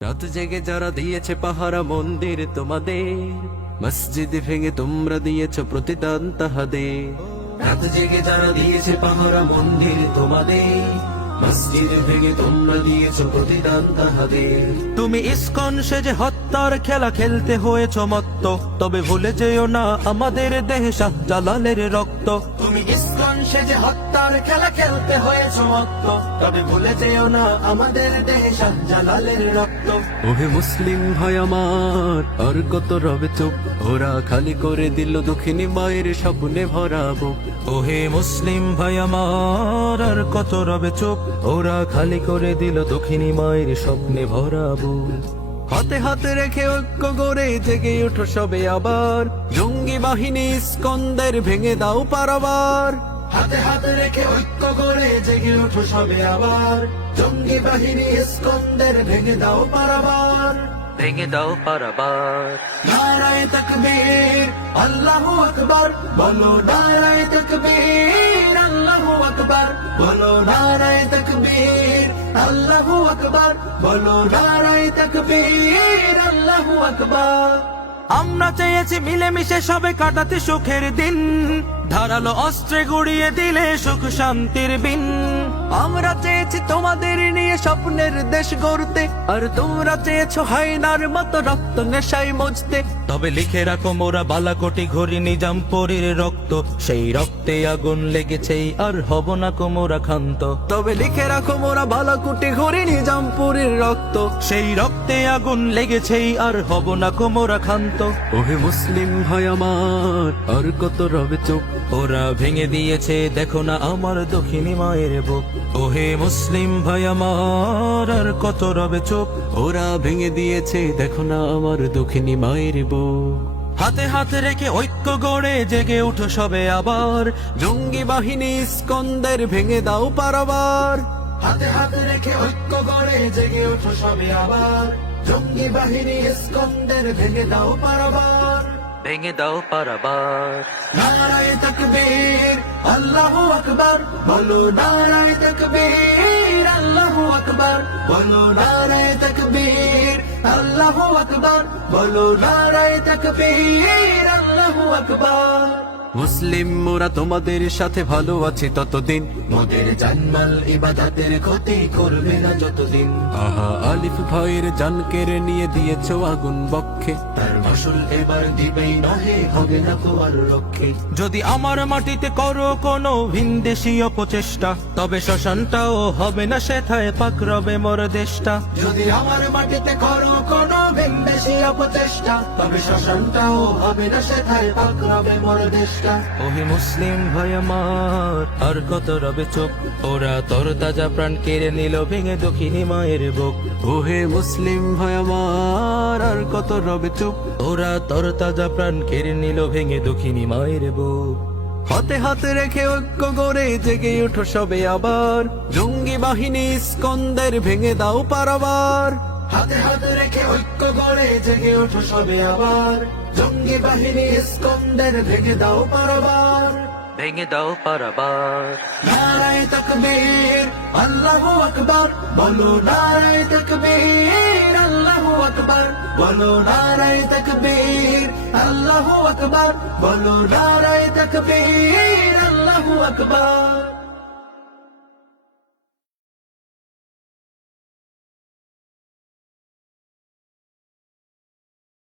রাত জেগে যারা দিয়েছে পাহারা মন্দির তোমাদের, মসজিদ ভেঙে তোমরা দিয়েছ প্রতিদান তাহাদের। রাত জেগে যারা দিয়েছে পাহারা মন্দির তোমাদের, মসজিদ ভেঙে তোমরা দিয়েছ প্রতিদান তাহাদের। তুমি ইস্কন সেজে হত্যার খেলা খেলতে হয়েছ মত্ত, তবে ভুলে যেও না আমাদের দেহে শাহ জালালের রক্ত। তুমি ইস্কন সেজে হত্যার খেলা খেলতে হয়েছ মত্ত, তবে ভুলে যেও না আমাদের দেহে শাহ জালালের রক্ত। ওহে মুসলিম ভাই আমার, আর কত রবে চুপ, ওরা খালি করে দিল দক্ষিণী মায়ের স্বপ্নে ভরাবো। ওহে মুসলিম ভাই আমার, আর কত রবে চুপ, ওরা খালি করে দিল দক্ষিণী মায়ের স্বপ্নে ভরাবো। হাতে হাতে রেখে ঐক্য গড়ে জেগে ওঠো সবে আবার, জঙ্গি বাহিনী ইস্কন্দের ভেঙে দাও পারাবার। হাতে হাতে রেখে ঐক্য গড়ে জেগে ওঠো সবে আবার, জঙ্গি বাহিনী ইস্কন্দের ভেঙে দাও পারাবার। ভেঙে দাও পারাবার। নারায়ে তাকবীর আল্লাহু আকবার, বলো নারায়ে তাকবীর আল্লাহু আকবার, বলো নারায়ে তাকবীর আল্লাহু আকবার, বলো নারায়ে তাকবীর আল্লাহু আকবার। আমরা চেয়েছি মিলেমিশে সবে কাটাতে সুখের দিন, ধারালো অস্ত্রে গুড়িয়ে দিলে সুখ শান্তির বিন। আমরা চেয়েছি তোমাদের নিয়ে স্বপ্নের দেশ গড়তে, আর তোমরা চেয়েছো হায়নার মতো রক্ত নেশায় মজতে। তবে লিখে রাখো মোরা বালাকোটি ঘড়ি নিজামপুরীর রক্ত, সেই রক্তে আগুন লেগেছে আর হব না কোমরা ক্ষান্ত। তবে লিখে রাখো মোরা বালাকুটি ঘুরি নিজামপুরের রক্ত, সেই রক্তে আগুন লেগেছে আর হব না কোমরা ক্ষান্ত। ওহে মুসলিম ভাই আমার, আর কত রবে চুপ, ওরা ভেঙে দিয়েছে দেখো না আমার দক্ষিণী মায়ের বুক। ওহে মুসলিম ভাই আমার, আর কত রবে চুপ, ওরা ভেঙে দিয়েছে দেখো না আমার দক্ষিণী মায়ের বুক। হাতে হাতে রেখে ঐক্য গড়ে জেগে উঠো সবে আবার, জঙ্গি বাহিনী ইস্কন্দের ভেঙে দাও পারাবার। হাতে হাতে রেখে ঐক্য গড়ে জেগে ওঠো সবে আবার, জঙ্গি বাহিনী ইস্কন্দের ভেঙে দাও পারাবার। ভেঙে দাও পারাবার। নারায়ে তাকবীর আল্লাহু আকবার, বলো নারায়ে তাকবীর আল্লাহু আকবার, বলো নারায়ে তাকবীর আল্লাহু আকবার, বলো নারায়ে তাকবীর আল্লাহু আকবার। মুসলিম মোরা তোমাদের সাথে ভালো আছি ততদিন, মোদের জানমাল ইবাদতের ক্ষতি করবে না যতদিন। আহা আলিফ ভাইয়ের জান কেড়ে নিয়ে দিয়েছো আগুন বক্ষে, তার মাসুল এবার দিবেই নহে, হবে না তো আর রক্ষে। যদি আমার মাটিতে করো কোনো ভিনদেশী অপচেষ্টা, তবে শ্মশানটাও হবে না সেথায় পাক রবে মোর দেশটা। যদি আমার মাটিতে করো কোনো ভিনদেশী অপচেষ্টা, তবে শ্মশানটাও হবে না সেথায় পাক রবে মোর দেশটা। ওহে মুসলিম ভাই আমার, আর কত রবে চোখ, ওরা তর তাজা প্রাণ কেড়ে নিল ভেঙে দক্ষিণী মায়ের বুক। ওহে মুসলিম ভাই আমার, আর কত রবে চুপ, ওরা তর তাজা প্রাণ কেড়ে নিল ভেঙে দক্ষিণী মায়ের বুক। হাতে হাতে রেখে ঐক্য গড়ে জেগে ওঠো সবে আবার, জঙ্গি বাহিনী ইস্কন্দের ভেঙে দাও পারাবার। হাতে হাতে রেখে ঐক্য গড়ে জেগে ওঠো সবে আবার, জঙ্গি বাহিনী ইস্কন্দের ভেঙে দাও পারাবার। ভেঙে দাও পারাবার। নারায়ে তাকবীর আল্লাহু আকবার, বলো নারায়ে তাকবীর আল্লাহু আকবার, বলো নারায়ে তাকবীর আল্লাহু আকবার, বলো নারায়ে তাকবীর আল্লাহু আকবার।